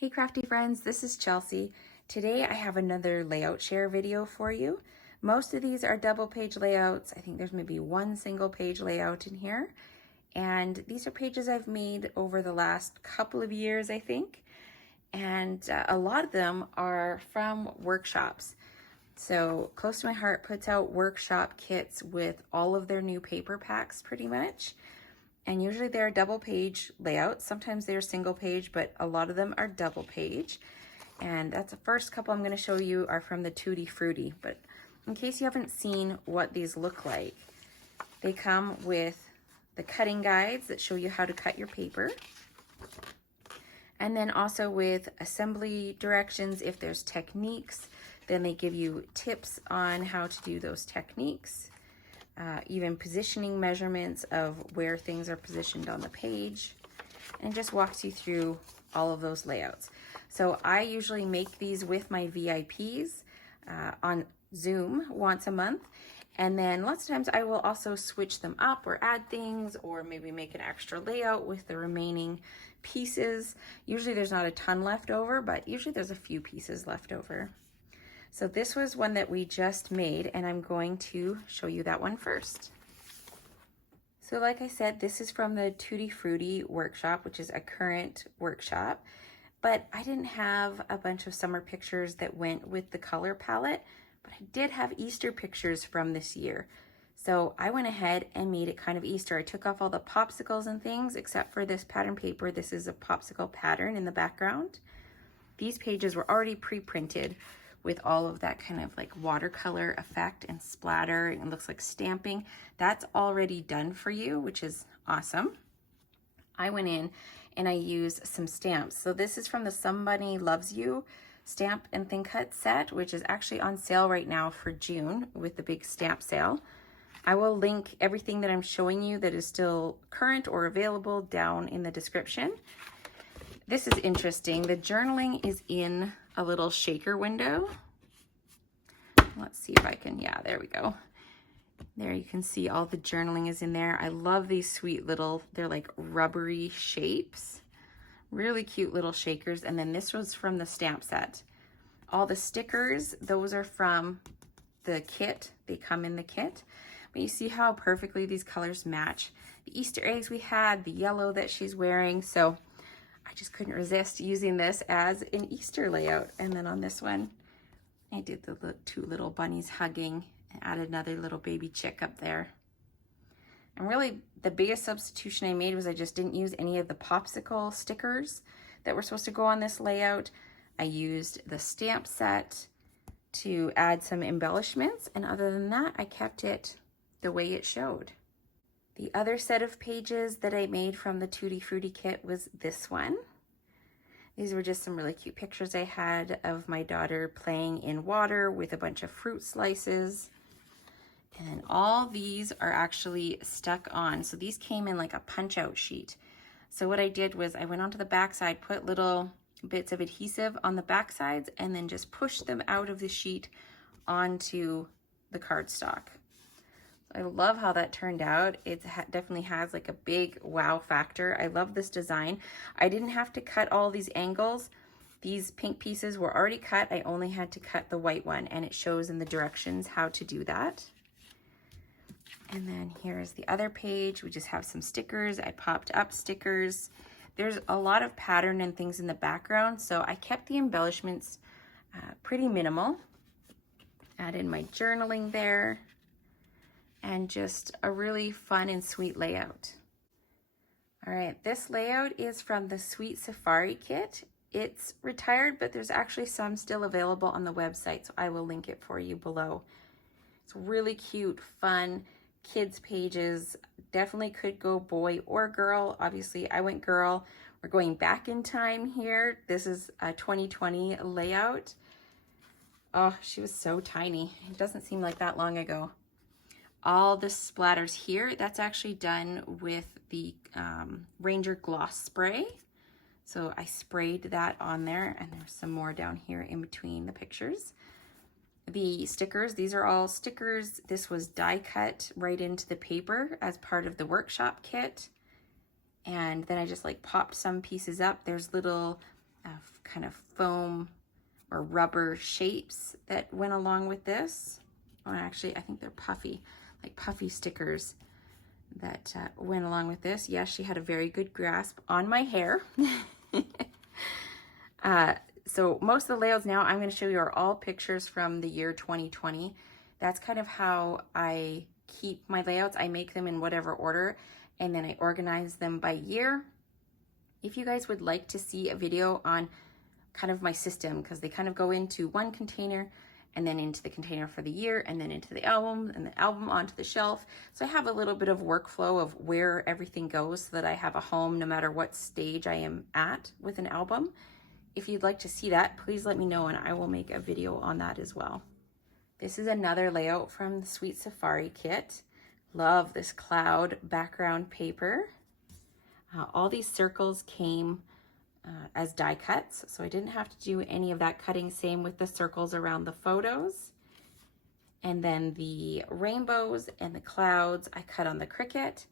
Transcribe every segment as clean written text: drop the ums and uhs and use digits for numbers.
Hey crafty friends, this is Chelsea. Today I have another layout share video for you. Most of these are double page layouts. I think there's maybe one single page layout in here. And these are pages I've made over the last couple of years, I think. And a lot of them are from workshops. So Close to My Heart puts out workshop kits with all of their new paper packs pretty much. And usually they're double page layouts. Sometimes they're single page, but a lot of them are double page. And that's the first couple I'm going to show you are from the Tutti Frutti. But in case you haven't seen what these look like, they come with the cutting guides that show you how to cut your paper. And then also with assembly directions, if there's techniques, then they give you tips on how to do those techniques. Even positioning measurements of where things are positioned on the page, and just walks you through all of those layouts. So I usually make these with my VIPs on Zoom once a month, and then lots of times I will also switch them up or add things, or maybe make an extra layout with the remaining pieces. Usually there's not a ton left over, but usually there's a few pieces left over. So this was one that we just made, and I'm going to show you that one first. So like I said, this is from the Tutti Frutti workshop, which is a current workshop, but I didn't have a bunch of summer pictures that went with the color palette, but I did have Easter pictures from this year. So I went ahead and made it kind of Easter. I took off all the popsicles and things except for this pattern paper. This is a popsicle pattern in the background. These pages were already pre-printed with all of that kind of like watercolor effect and splatter, and it looks like stamping. That's already done for you, which is awesome. I went in and I used some stamps. So this is from the Somebody Loves You stamp and thin cut set, which is actually on sale right now for June with the big stamp sale. I will link everything that I'm showing you that is still current or available down in the description. This is interesting. The journaling is in a little shaker window. Let's see if I can, yeah, there we go. There you can see all the journaling is in there. I love these sweet little, they're like rubbery shapes. Really cute little shakers. And then this was from the stamp set. All the stickers, those are from the kit. They come in the kit. But you see how perfectly these colors match. The Easter eggs we had, the yellow that she's wearing. So I just couldn't resist using this as an Easter layout. And then on this one, I did the two little bunnies hugging and added another little baby chick up there. And really the biggest substitution I made was I just didn't use any of the popsicle stickers that were supposed to go on this layout. I used the stamp set to add some embellishments, and other than that, I kept it the way it showed. The other set of pages that I made from the Tutti Frutti kit was this one. These were just some really cute pictures I had of my daughter playing in water with a bunch of fruit slices. And then all these are actually stuck on. So these came in like a punch out sheet. So what I did was I went onto the back side, put little bits of adhesive on the back sides, and then just pushed them out of the sheet onto the cardstock. I love how that turned out. It definitely has like a big wow factor. I love this design. I didn't have to cut all these angles. These pink pieces were already cut. I only had to cut the white one, and it shows in the directions how to do that. And then here's the other page. We just have some stickers. I popped up stickers. There's a lot of pattern and things in the background, so I kept the embellishments pretty minimal. Added my journaling there. And just a really fun and sweet layout. All right, this layout is from the Sweet Safari kit. It's retired, but there's actually some still available on the website, so I will link it for you below. It's really cute, fun, kids pages. Definitely could go boy or girl. Obviously, I went girl. We're going back in time here. This is a 2020 layout. Oh, she was so tiny. It doesn't seem like that long ago. All the splatters here, that's actually done with the Ranger Gloss Spray. So I sprayed that on there, and there's some more down here in between the pictures. The stickers, these are all stickers. This was die cut right into the paper as part of the workshop kit. And then I just like popped some pieces up. There's little kind of foam or rubber shapes that went along with this. Oh, actually, I think they're puffy, like puffy stickers that went along with this. Yes, she had a very good grasp on my hair. So most of the layouts now I'm going to show you are all pictures from the year 2020. That's kind of how I keep my layouts. I make them in whatever order, and then I organize them by year. If you guys would like to see a video on kind of my system, because they kind of go into one container and then into the container for the year and then into the album and the album onto the shelf. So I have a little bit of workflow of where everything goes so that I have a home no matter what stage I am at with an album. If you'd like to see that, please let me know and I will make a video on that as well. This is another layout from the Sweet Safari kit. Love this cloud background paper. All these circles came as die cuts, so I didn't have to do any of that cutting. Same with the circles around the photos. And then the rainbows and the clouds I cut on the Cricut,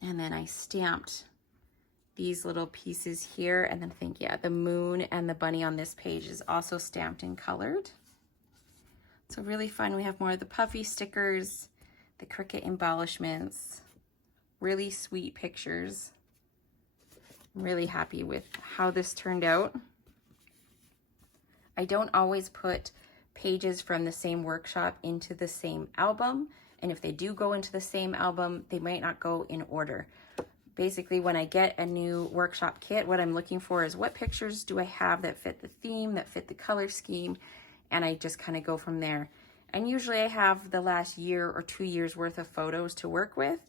and then I stamped these little pieces here. And then I think, yeah, the moon and the bunny on this page is also stamped and colored. So really fun. We have more of the puffy stickers, the Cricut embellishments, really sweet pictures. I'm really happy with how this turned out. I don't always put pages from the same workshop into the same album. And if they do go into the same album, they might not go in order. Basically, when I get a new workshop kit, what I'm looking for is what pictures do I have that fit the theme, that fit the color scheme, and I just kind of go from there. And usually I have the last year or 2 years worth of photos to work with.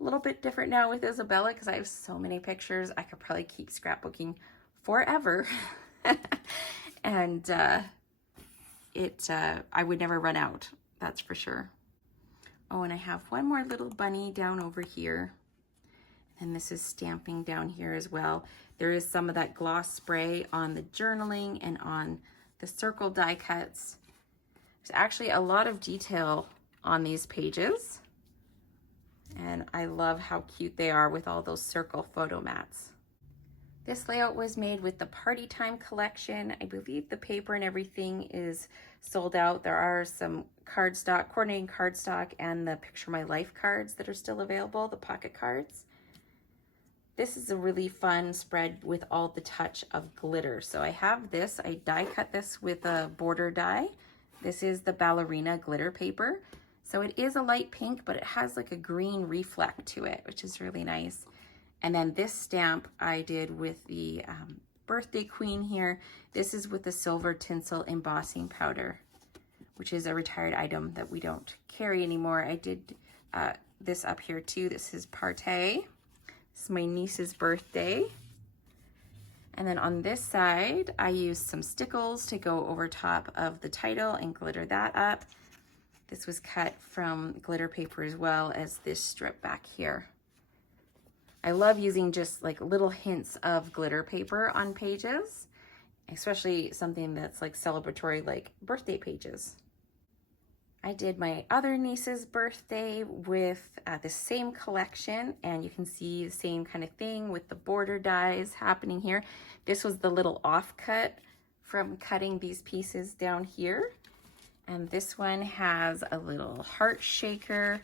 A little bit different now with Isabella because I have so many pictures. I could probably keep scrapbooking forever. And I would never run out, that's for sure. Oh, and I have one more little bunny down over here. And this is stamping down here as well. There is some of that gloss spray on the journaling and on the circle die cuts. There's actually a lot of detail on these pages. And I love how cute they are with all those circle photo mats. This layout was made with the Party Time collection. I believe the paper and everything is sold out. There are some cardstock, coordinating cardstock, and the Picture My Life cards that are still available, the pocket cards. This is a really fun spread with all the touch of glitter. So I have this, I die cut this with a border die. This is the ballerina glitter paper. So it is a light pink, but it has like a green reflect to it, which is really nice. And then this stamp I did with the birthday queen here. This is with the silver tinsel embossing powder, which is a retired item that we don't carry anymore. I did this up here too. This is Partey. This is my niece's birthday. And then on this side, I used some stickles to go over top of the title and glitter that up. This was cut from glitter paper as well as this strip back here. I love using just like little hints of glitter paper on pages, especially something that's like celebratory, like birthday pages. I did my other niece's birthday with the same collection, and you can see the same kind of thing with the border dies happening here. This was the little offcut from cutting these pieces down here. And this one has a little heart shaker,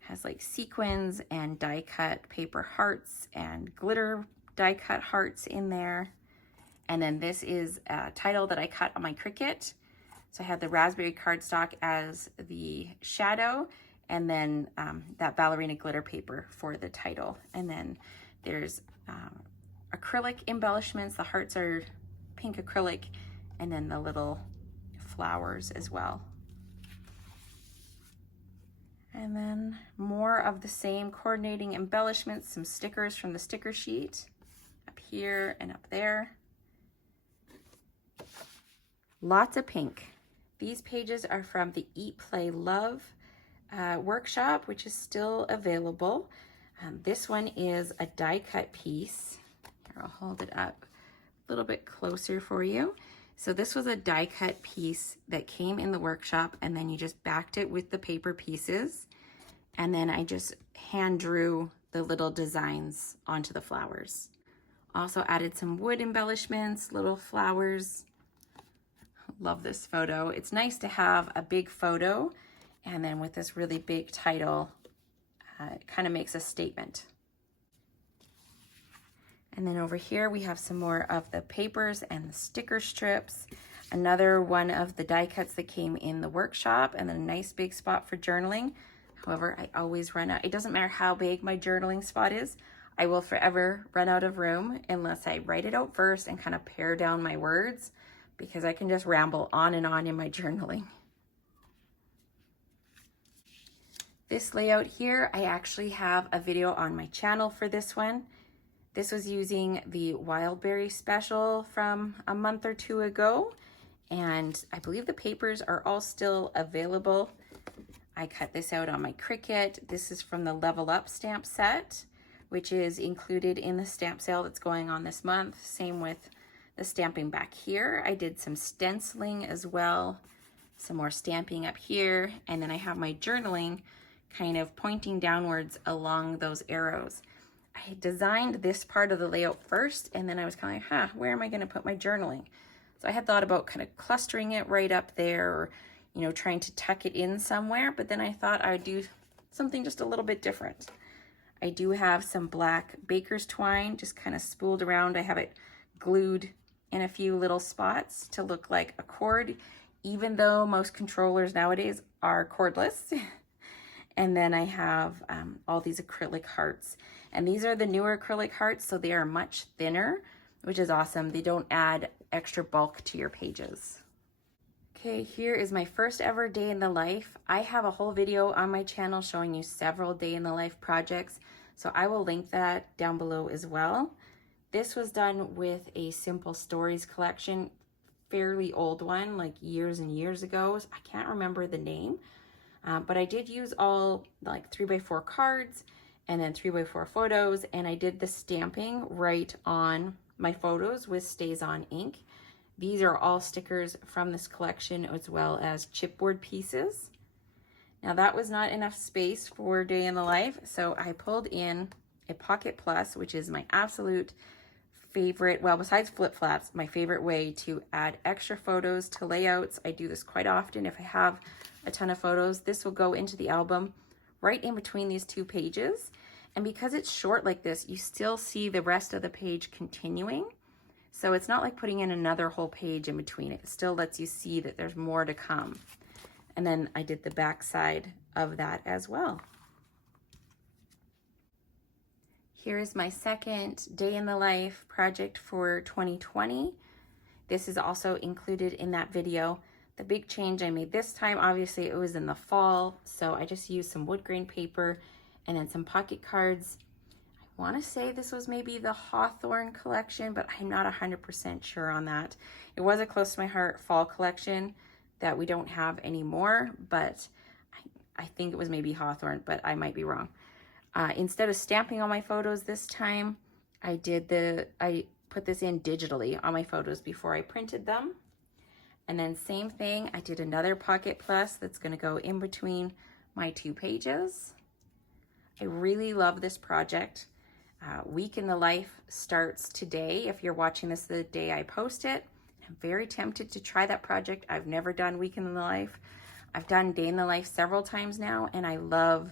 has like sequins and die cut paper hearts and glitter die cut hearts in there. And then this is a title that I cut on my Cricut. So I had the raspberry cardstock as the shadow, and then that ballerina glitter paper for the title. And then there's acrylic embellishments. The hearts are pink acrylic, and then the little flowers as well. And then more of the same coordinating embellishments, some stickers from the sticker sheet up here and up there. Lots of pink. These pages are from the Eat, Play, Love workshop, which is still available. This one is a die cut piece. Here, I'll hold it up a little bit closer for you. So this was a die cut piece that came in the workshop, and then you just backed it with the paper pieces. And then I just hand drew the little designs onto the flowers. Also added some wood embellishments, little flowers. Love this photo. It's nice to have a big photo and then with this really big title, it kind of makes a statement. And then over here we have some more of the papers and the sticker strips. Another one of the die cuts that came in the workshop, and then a nice big spot for journaling. However, I always run out. It doesn't matter how big my journaling spot is. I will forever run out of room unless I write it out first and kind of pare down my words, because I can just ramble on and on in my journaling. This layout here, I actually have a video on my channel for this one. This was using the Wildberry special from a month or two ago, and I believe the papers are all still available. I cut this out on my Cricut. This is from the Level Up stamp set, which is included in the stamp sale that's going on this month. Same with the stamping back here. I did some stenciling as well, some more stamping up here, and then I have my journaling kind of pointing downwards along those arrows. I designed this part of the layout first, and then I was kind of like, where am I going to put my journaling? So I had thought about kind of clustering it right up there, or, you know, trying to tuck it in somewhere, but then I thought I would do something just a little bit different. I do have some black baker's twine just kind of spooled around. I have it glued in a few little spots to look like a cord, even though most controllers nowadays are cordless. And then I have all these acrylic hearts. And these are the newer acrylic hearts, so they are much thinner, which is awesome. They don't add extra bulk to your pages. Okay, here is my first ever day in the life. I have a whole video on my channel showing you several day in the life projects, so I will link that down below as well. This was done with a Simple Stories collection, fairly old one, like years and years ago. I can't remember the name, but I did use all like 3x4 cards and then 3x4 photos, and I did the stamping right on my photos with Stays On ink. These are all stickers from this collection, as well as chipboard pieces. Now that was not enough space for day in the life, so I pulled in a Pocket Plus, which is my absolute favorite, well, besides flip flaps, my favorite way to add extra photos to layouts. I do this quite often if I have a ton of photos. This will go into the album right in between these two pages. And because it's short like this, you still see the rest of the page continuing. So it's not like putting in another whole page in between. It still lets you see that there's more to come. And then I did the back side of that as well. Here is my second day in the life project for 2020. This is also included in that video. The big change I made this time, obviously it was in the fall, so I just used some wood grain paper and then some pocket cards. I want to say this was maybe the Hawthorne collection, but I'm not 100% sure on that. It was a close to my heart fall collection that we don't have anymore, but I think it was maybe Hawthorne, but I might be wrong. Instead of stamping all my photos this time, I put this in digitally on my photos before I printed them. And then same thing, I did another Pocket Plus that's going to go in between my two pages. I really love this project. Week in the Life starts today. If you're watching this the day I post it, I'm very tempted to try that project. I've never done Week in the Life. I've done Day in the Life several times now, and I love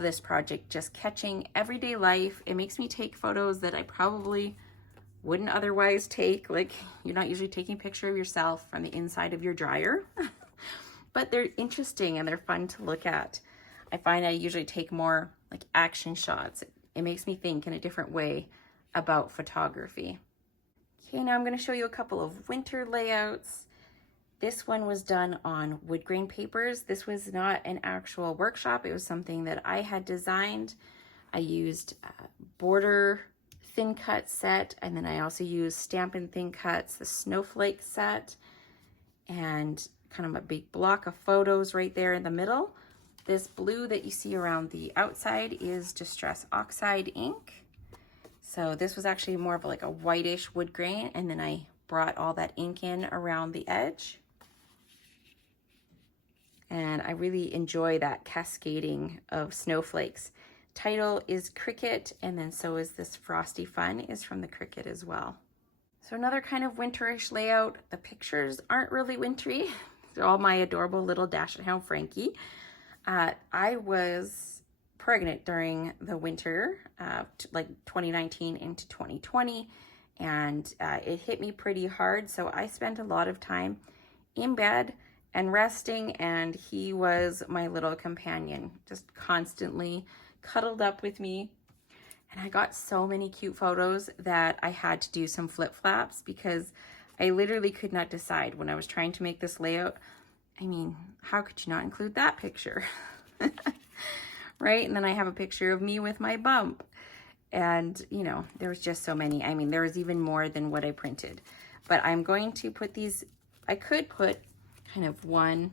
this project. Just catching everyday life. It makes me take photos that I probably wouldn't otherwise take. Like, you're not usually taking a picture of yourself from the inside of your dryer, but they're interesting and they're fun to look at. I find I usually take more like action shots. It makes me think in a different way about photography. Okay, now I'm going to show you a couple of winter layouts. This one was done on wood grain papers. This was not an actual workshop. It was something that I had designed. I used border thin cut set, and then I also used Stampin' Thin Cuts, the snowflake set, and kind of a big block of photos right there in the middle. This blue that you see around the outside is Distress Oxide ink. So this was actually more of like a whitish wood grain, and then I brought all that ink in around the edge. And I really enjoy that cascading of snowflakes. Title is Cricket, and then so is this Frosty Fun is from the Cricket as well. So another kind of winterish layout. The pictures aren't really wintry. They're all my adorable little Dashed Hound Frankie. I was pregnant during the winter, like 2019 into 2020, and it hit me pretty hard. So I spent a lot of time in bed and resting, and he was my little companion, just constantly cuddled up with me. And I got so many cute photos that I had to do some flip flaps because I literally could not decide when I was trying to make this layout. I mean, how could you not include that picture? Right? And then I have a picture of me with my bump. And, you know, there was just so many. I mean, there was even more than what I printed. But I'm going to put these, I could put kind of one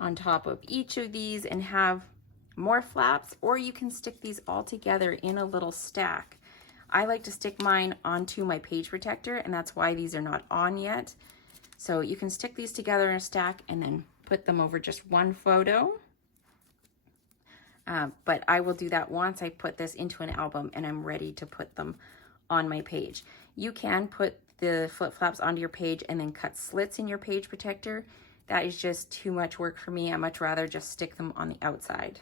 on top of each of these and have more flaps, or you can stick these all together in a little stack. I like to stick mine onto my page protector, and that's why these are not on yet. So you can stick these together in a stack and then put them over just one photo. But I will do that once I put this into an album and I'm ready to put them on my page. You can put the flip flaps onto your page and then cut slits in your page protector. That is just too much work for me. I much rather just stick them on the outside.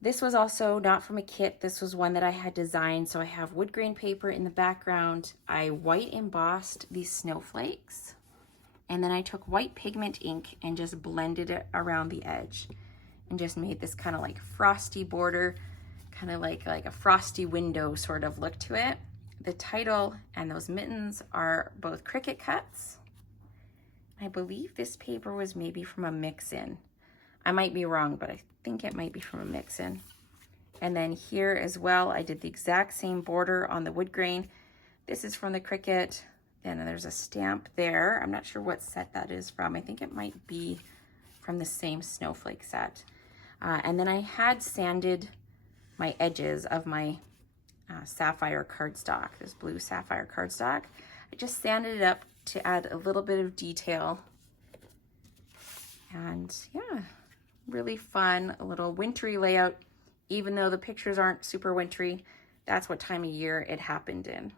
This was also not from a kit. This was one that I had designed. So I have wood grain paper in the background. I white embossed these snowflakes. And then I took white pigment ink and just blended it around the edge and just made this kind of like frosty border, kind of like a frosty window sort of look to it. The title and those mittens are both Cricut cuts. I believe this paper was maybe from a mix-in. I might be wrong, but I think it might be from a mix-in. And then here as well, I did the exact same border on the wood grain. This is from the Cricut. Then there's a stamp there. I'm not sure what set that is from. I think it might be from the same snowflake set. And then I had sanded my edges of my sapphire cardstock, this blue sapphire cardstock. I just sanded it up to add a little bit of detail. And yeah, really fun, a little wintry layout. Even though the pictures aren't super wintry, that's what time of year it happened in.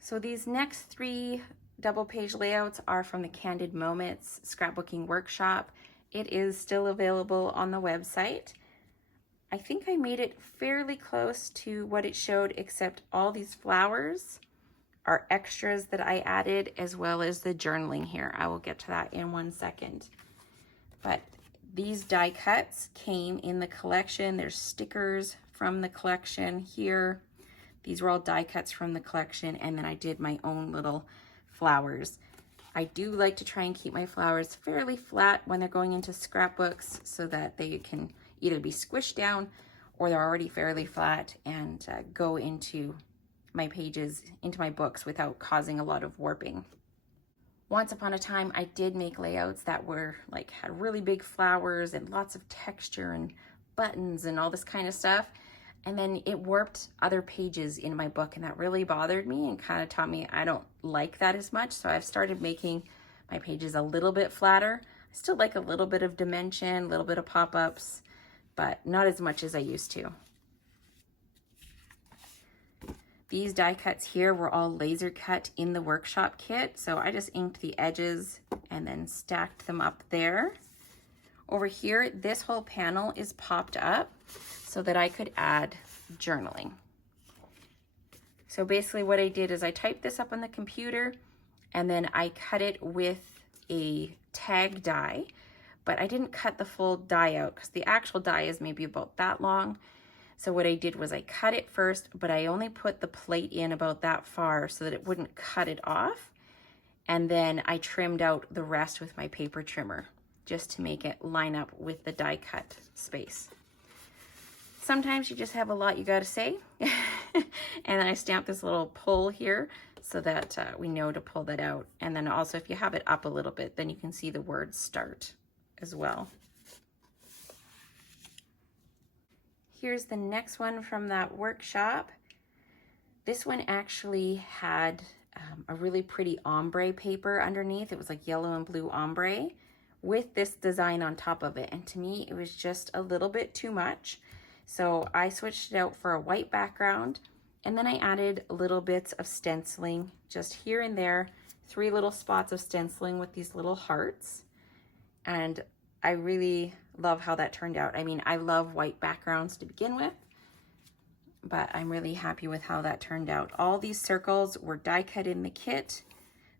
So these next 3 double page layouts are from the Candid Moments Scrapbooking Workshop. It is still available on the website. I think I made it fairly close to what it showed, except all these flowers are extras that I added, as well as the journaling here. I will get to that in one second. But these die cuts came in the collection. There's stickers from the collection here. These were all die cuts from the collection, and then I did my own little flowers. I do like to try and keep my flowers fairly flat when they're going into scrapbooks so that they can either be squished down or they're already fairly flat and go into my pages, into my books without causing a lot of warping. Once upon a time, I did make layouts that were like, had really big flowers and lots of texture and buttons and all this kind of stuff. And then it warped other pages in my book, and that really bothered me and kind of taught me I don't like that as much. So I've started making my pages a little bit flatter. I still like a little bit of dimension, a little bit of pop-ups, but not as much as I used to. These die cuts here were all laser cut in the workshop kit. So I just inked the edges and then stacked them up there. Over here, this whole panel is popped up so that I could add journaling. So basically what I did is I typed this up on the computer and then I cut it with a tag die, but I didn't cut the full die out because the actual die is maybe about that long. So what I did was I cut it first, but I only put the plate in about that far so that it wouldn't cut it off. And then I trimmed out the rest with my paper trimmer just to make it line up with the die cut space. Sometimes you just have a lot you got to say. And then I stamped this little pull here so that we know to pull that out. And then also if you have it up a little bit, then you can see the words start as well. Here's the next one from that workshop. This one actually had a really pretty ombre paper underneath. It was like yellow and blue ombre with this design on top of it. And to me, it was just a little bit too much. So I switched it out for a white background, and then I added little bits of stenciling just here and there, 3 little spots of stenciling with these little hearts. And I really love how that turned out. I mean, I love white backgrounds to begin with, but I'm really happy with how that turned out. All these circles were die cut in the kit,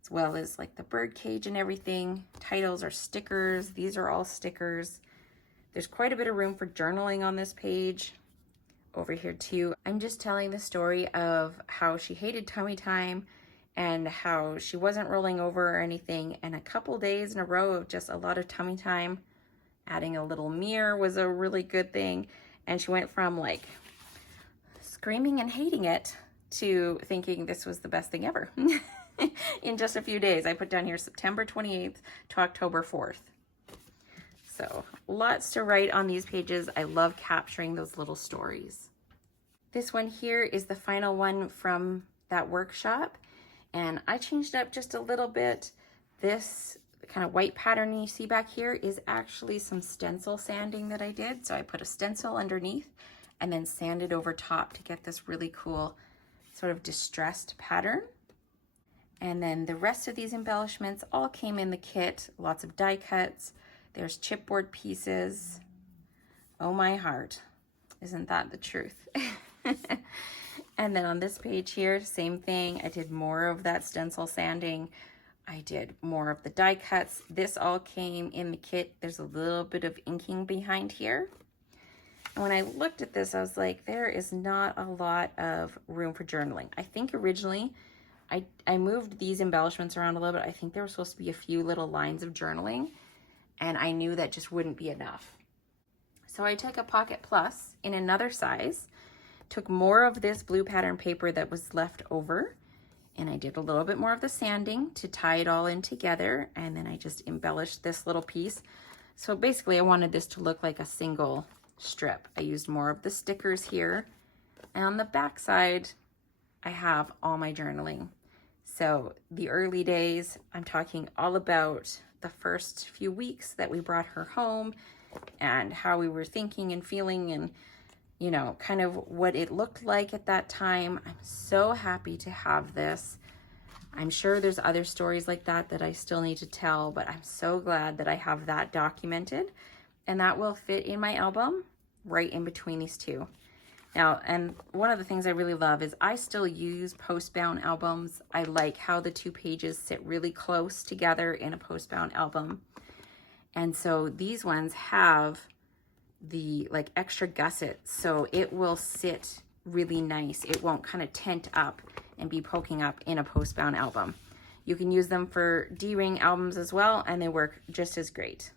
as well as like the bird cage and everything. Titles are stickers. These are all stickers. There's quite a bit of room for journaling on this page. Over here too, I'm just telling the story of how she hated tummy time and how she wasn't rolling over or anything. And a couple days in a row of just a lot of tummy time. Adding a little mirror was a really good thing. And she went from like screaming and hating it to thinking this was the best thing ever. In just a few days. I put down here September 28th to October 4th. So lots to write on these pages. I love capturing those little stories. This one here is the final one from that workshop. And I changed it up just a little bit. This kind of white pattern you see back here is actually some stencil sanding that I did. So I put a stencil underneath and then sanded over top to get this really cool sort of distressed pattern. And then the rest of these embellishments all came in the kit. Lots of die cuts. There's chipboard pieces. Oh my heart, isn't that the truth? And then on this page here, same thing. I did more of that stencil sanding. I did more of the die cuts. This all came in the kit. There's a little bit of inking behind here. And when I looked at this, I was like, there is not a lot of room for journaling. I think originally I moved these embellishments around a little bit. I think there were supposed to be a few little lines of journaling, and I knew that just wouldn't be enough. So I took a Pocket Plus in another size, took more of this blue pattern paper that was left over, and I did a little bit more of the sanding to tie it all in together, and then I just embellished this little piece. So basically I wanted this to look like a single strip. I used more of the stickers here, and on the back side I have all my journaling. So the early days, I'm talking all about the first few weeks that we brought her home and how we were thinking and feeling, and you know, kind of what it looked like at that time. I'm so happy to have this. I'm sure there's other stories like that that I still need to tell, but I'm so glad that I have that documented, and that will fit in my album right in between these two. Now, and one of the things I really love is I still use post-bound albums. I like how the 2 pages sit really close together in a post-bound album. And so these ones have the like extra gussets, so it will sit really nice. It won't kind of tent up and be poking up in a post-bound album. You can use them for D-ring albums as well, and they work just as great.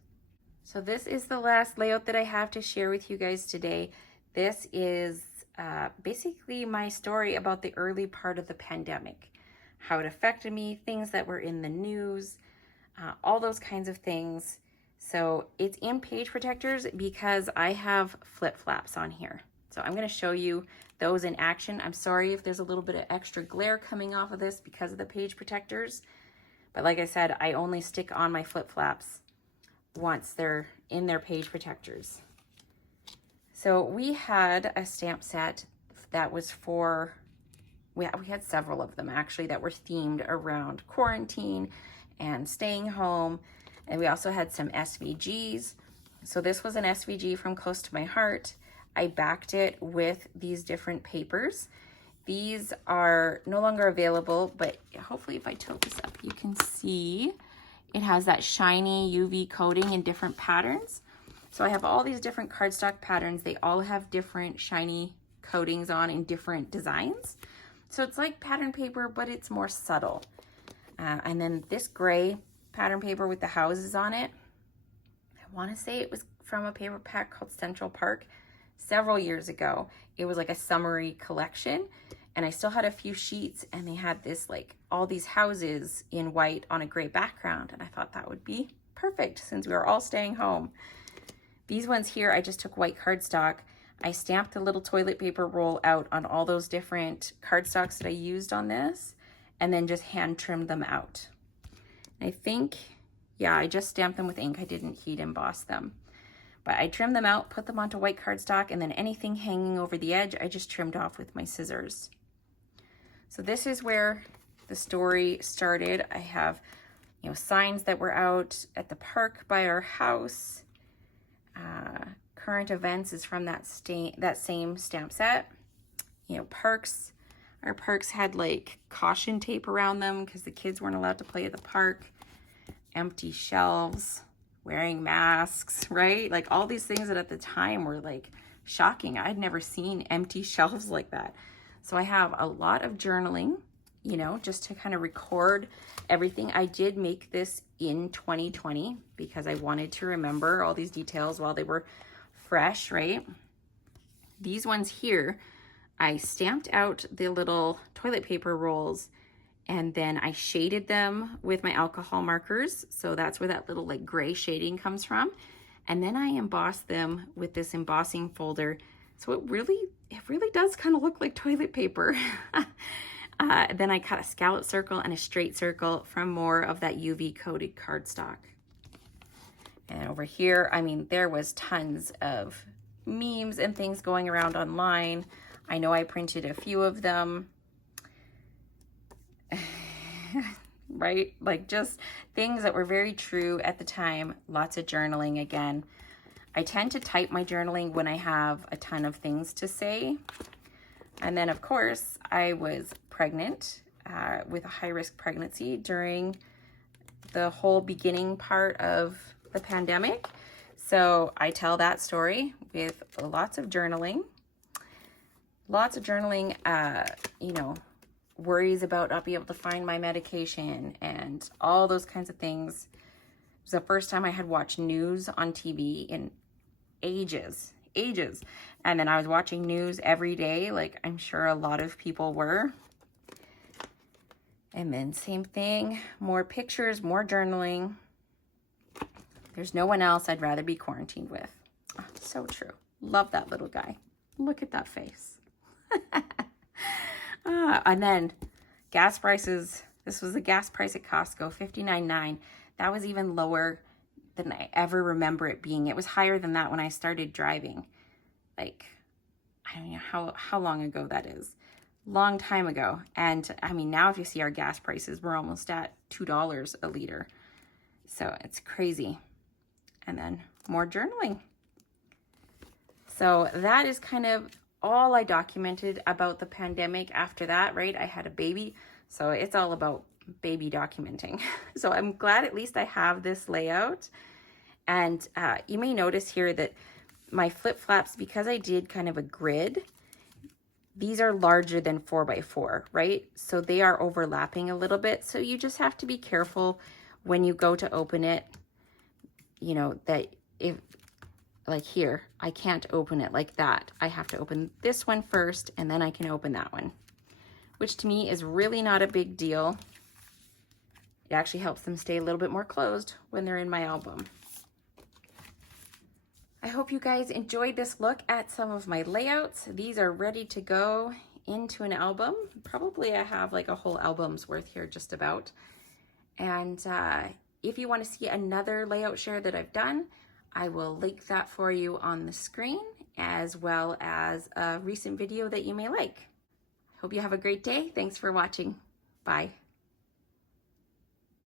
So this is the last layout that I have to share with you guys today. This is basically my story about the early part of the pandemic, how it affected me, things that were in the news, all those kinds of things. So it's in page protectors because I have flip-flaps on here. So I'm going to show you those in action. I'm sorry if there's a little bit of extra glare coming off of this because of the page protectors. But like I said, I only stick on my flip-flaps once they're in their page protectors. So we had a stamp set that was for, we had several of them actually that were themed around quarantine and staying home. And we also had some SVGs. So this was an SVG from Close to My Heart. I backed it with these different papers. These are no longer available, but hopefully if I tilt this up, you can see it has that shiny UV coating in different patterns. So I have all these different cardstock patterns. They all have different shiny coatings on in different designs. So it's like pattern paper, but it's more subtle. And then this gray pattern paper with the houses on it, I want to say it was from a paper pack called Central Park several years ago. It was like a summary collection, and I still had a few sheets, and they had this like all these houses in white on a gray background, and I thought that would be perfect since we were all staying home. These ones here, I just took white cardstock. I stamped the little toilet paper roll out on all those different cardstocks that I used on this, and then just hand trimmed them out. I think Yeah, I just stamped them with ink. I didn't heat emboss them. But I trimmed them out, put them onto white cardstock, and then anything hanging over the edge, I just trimmed off with my scissors. So this is where the story started. I have, you know, signs that were out at the park by our house. Current events is from that same stamp set. You know, parks. Our parks had like caution tape around them because the kids weren't allowed to play at the park. Empty shelves, wearing masks, right? Like all these things that at the time were like shocking. I'd never seen empty shelves like that. So I have a lot of journaling, you know, just to kind of record everything. I did make this in 2020 because I wanted to remember all these details while they were fresh, right? These ones here, I stamped out the little toilet paper rolls and then I shaded them with my alcohol markers. So that's where that little like gray shading comes from. And then I embossed them with this embossing folder. So it really does kind of look like toilet paper. Then I cut a scallop circle and a straight circle from more of that UV coated cardstock. And over here, I mean, there was tons of memes and things going around online. I know I printed a few of them. Right? Like just things that were very true at the time. Lots of journaling again. I tend to type my journaling when I have a ton of things to say. And then of course I was pregnant with a high-risk pregnancy during the whole beginning part of the pandemic. So I tell that story with lots of journaling. You know, worries about not being able to find my medication and all those kinds of things. It was the first time I had watched news on TV in ages. And then I was watching news every day, like I'm sure a lot of people were. And then same thing, more pictures, more journaling. There's no one else I'd rather be quarantined with. Oh, so true. Love that little guy. Look at that face. And then gas prices. This was the gas price at Costco, $59.9. That was even lower than I ever remember it being. It was higher than that when I started driving. Like, I don't know how long ago that is. Long time ago. And I mean, now if you see our gas prices, we're almost at $2 a liter. So it's crazy. And then more journaling. So that is kind of all I documented about the pandemic after that, right? I had a baby, so it's all about baby documenting. So I'm glad at least I have this layout. And you may notice here that my flip flaps, because I did kind of a grid, these are larger than 4x4, right? So they are overlapping a little bit. So you just have to be careful when you go to open it, you know, that if, like here, I can't open it like that. I have to open this one first and then I can open that one, which to me is really not a big deal. It actually helps them stay a little bit more closed when they're in my album. I hope you guys enjoyed this look at some of my layouts. These are ready to go into an album. Probably I have like a whole album's worth here just about. And if you want to see another layout share that I've done, I will link that for you on the screen, as well as a recent video that you may like. Hope you have a great day. Thanks for watching. Bye.